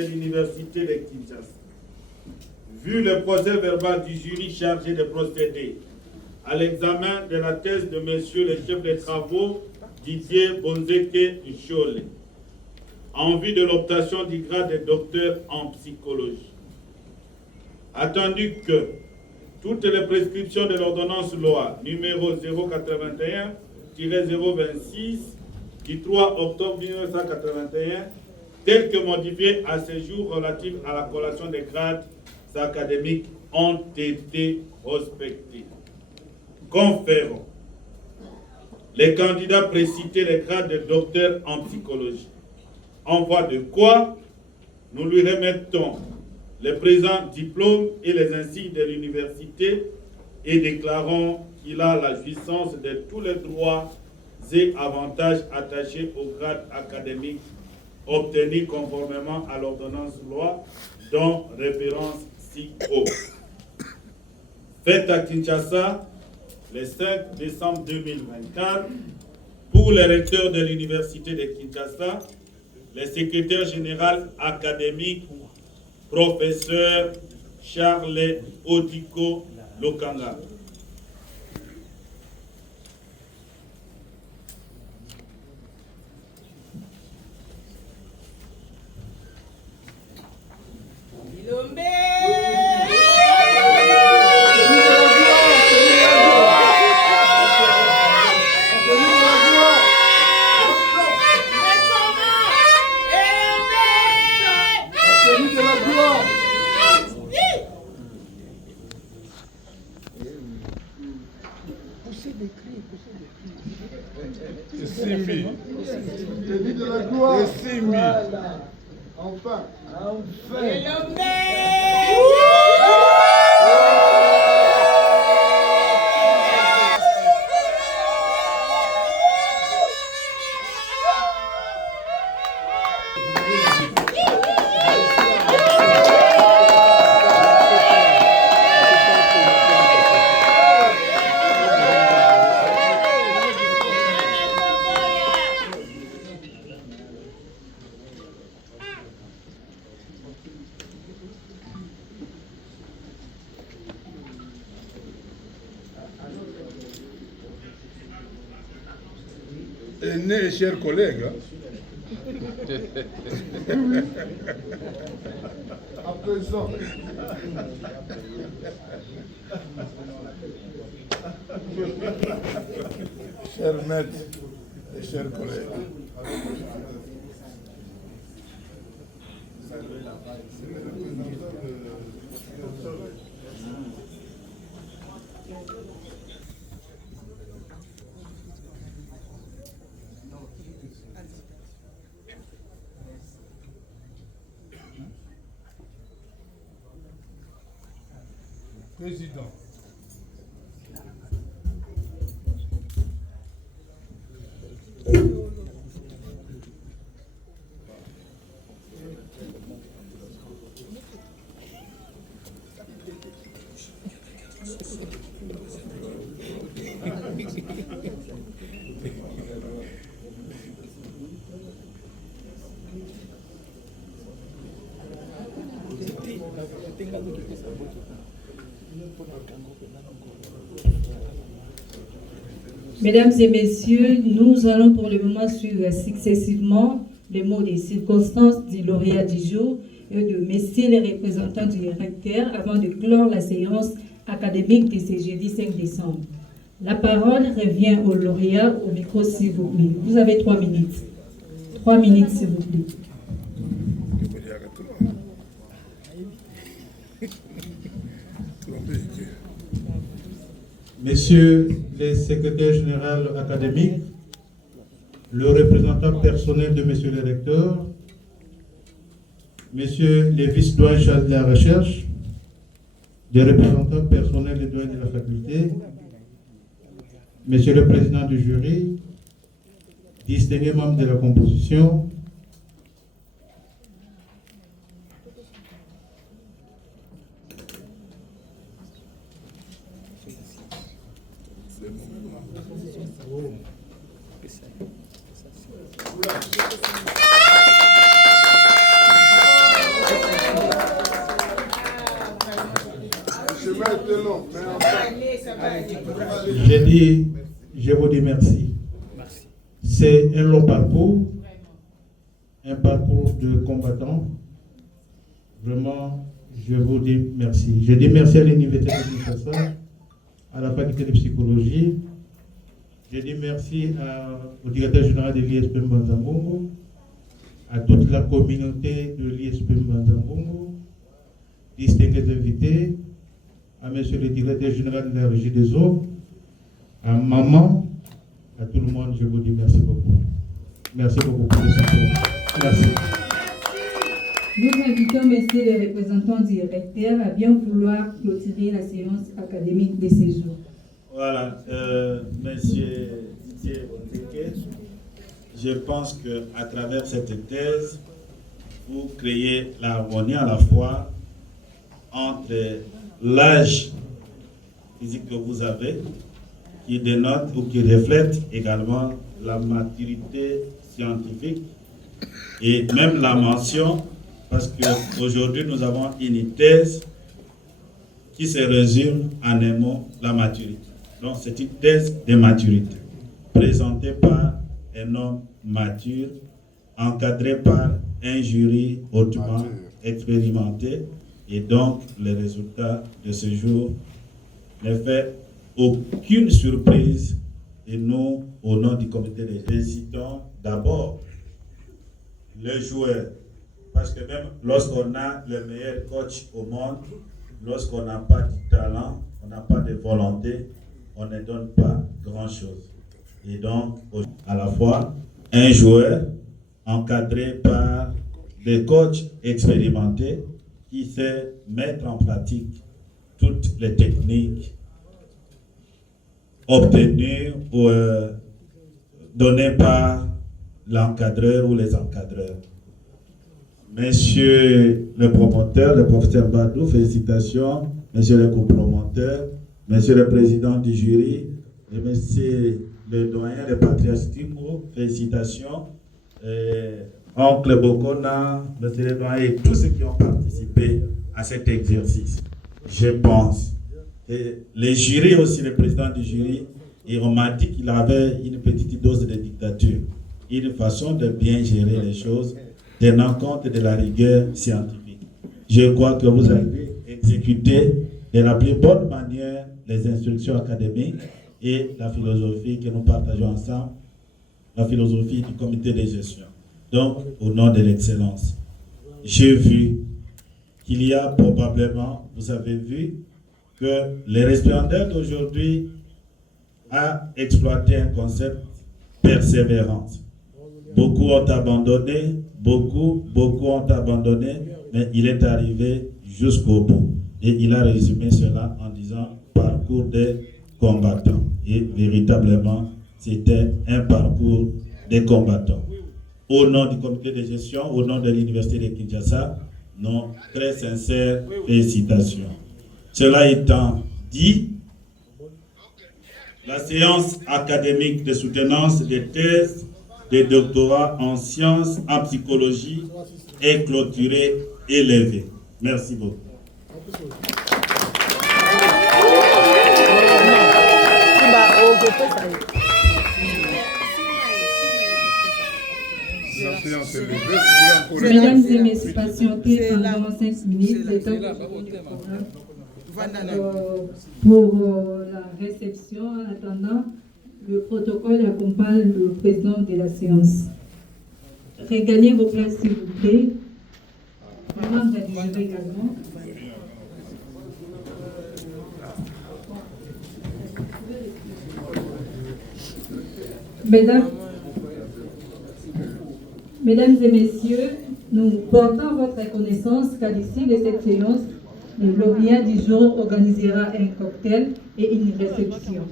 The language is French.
de l'Université de Kinshasa. Vu le procès verbal du jury chargé de procéder à l'examen de la thèse de monsieur le chef de travaux Didier Bonzeke Nchole, en vue de l'obtention du grade de docteur en psychologie. Attendu que toutes les prescriptions de l'ordonnance loi numéro 081-026 du 3 octobre 1981, telles que modifiées à ce jour relatives à la collation des grades académiques, ont été respectées. Conférons les candidats précités les grades de docteur en psychologie, en voie de quoi nous lui remettons le présent diplôme et les insignes de l'université et déclarons qu'il a la jouissance de tous les droits et avantages attachés au grade académique obtenus conformément à l'ordonnance loi dont référence ci haut. Faite à Kinshasa le 5 décembre 2024 pour le recteur de l'université de Kinshasa, le secrétaire général académique, professeur Charles Odiko Lokanga. Enfin. Mes chers collègues, à présent, chers maîtres et chers collègues, Président. Mesdames et messieurs, nous allons pour le moment suivre successivement les mots des circonstances du lauréat du jour et de messieurs les représentants du recteur avant de clore la séance académique de ce jeudi 5 décembre. La parole revient au lauréat au micro, s'il vous plaît. Vous avez 3 minutes. 3 minutes, s'il vous plaît. Messieurs les secrétaires généraux académiques, le représentant personnel de Monsieur le recteur, Messieurs les vice-doyens chargés de la recherche, les représentants personnels des doyens de la faculté, Monsieur le président du jury, distingués membres de la composition, Je vous dis merci. C'est un long parcours, un parcours de combattants. Vraiment, je vous dis merci. Je dis merci à l'Université de Kinshasa, à la faculté de psychologie. Je dis merci au directeur général de l'ISP Mbanza-Mbongo, à toute la communauté de l'ISP Mbanza-Mbongo, distingués invités, à monsieur le directeur général de la Régie des eaux, à maman, à tout le monde, je vous dis merci beaucoup. Merci beaucoup pour le soutien. Merci. Nous invitons messieurs les représentants du recteur à bien vouloir clôturer la séance académique de ces jours. Voilà, monsieur Didier Bondeke, je pense qu'à travers cette thèse, vous créez l'harmonie à la fois entre l'âge physique que vous avez, qui dénote ou qui reflète également la maturité scientifique et même la mention, parce qu'aujourd'hui nous avons une thèse qui se résume en un mot, la maturité. Donc c'est une thèse de maturité, présentée par un homme mature, encadré par un jury hautement expérimenté, et donc le résultat de ce jour ne fait aucune surprise. Et nous, au nom du comité des félicitons d'abord le joueur, parce que même lorsqu'on a le meilleur coach au monde, lorsqu'on n'a pas de talent, on n'a pas de volonté, on ne donne pas grand-chose. Et donc, à la fois, un joueur encadré par des coachs expérimentés qui sait mettre en pratique toutes les techniques obtenues ou données par l'encadreur ou les encadreurs. Monsieur le promoteur, le professeur Badou, félicitations. Monsieur le copromoteur, monsieur le président du jury, et monsieur le doyen de Patrias Timo, félicitations. Oncle Bokona, monsieur le doyen et tous ceux qui ont participé à cet exercice. Je pense. Et les jurys aussi, le président du jury, et on m'a dit qu'il avait une petite dose de dictature, une façon de bien gérer les choses, tenant compte de la rigueur scientifique. Je crois que vous avez exécuté de la plus bonne manière les instructions académiques et la philosophie que nous partageons ensemble, la philosophie du comité de gestion. Donc, au nom de l'excellence, j'ai vu qu'il y a probablement, vous avez vu, que les récipiendaires d'aujourd'hui a exploité un concept persévérance. Beaucoup ont abandonné, beaucoup ont abandonné, mais il est arrivé jusqu'au bout. Et il a résumé cela en disant parcours des combattants. Et véritablement, c'était un parcours des combattants. Au nom du comité de gestion, au nom de l'Université de Kinshasa, nos très sincères félicitations. Cela étant dit, la séance académique de soutenance des thèses de doctorat en sciences, en psychologie est clôturée et levée. Merci beaucoup. Mesdames et messieurs, patientez pendant 5 minutes, le temps pour la réception. En attendant, le protocole accompagne le président de la séance. Regagnez vos places, s'il vous plaît. Les membres du jury également. Mesdames et messieurs, nous portons votre reconnaissance qu'à l'issue de cette séance, le lauréat du jour organisera un cocktail et une réception.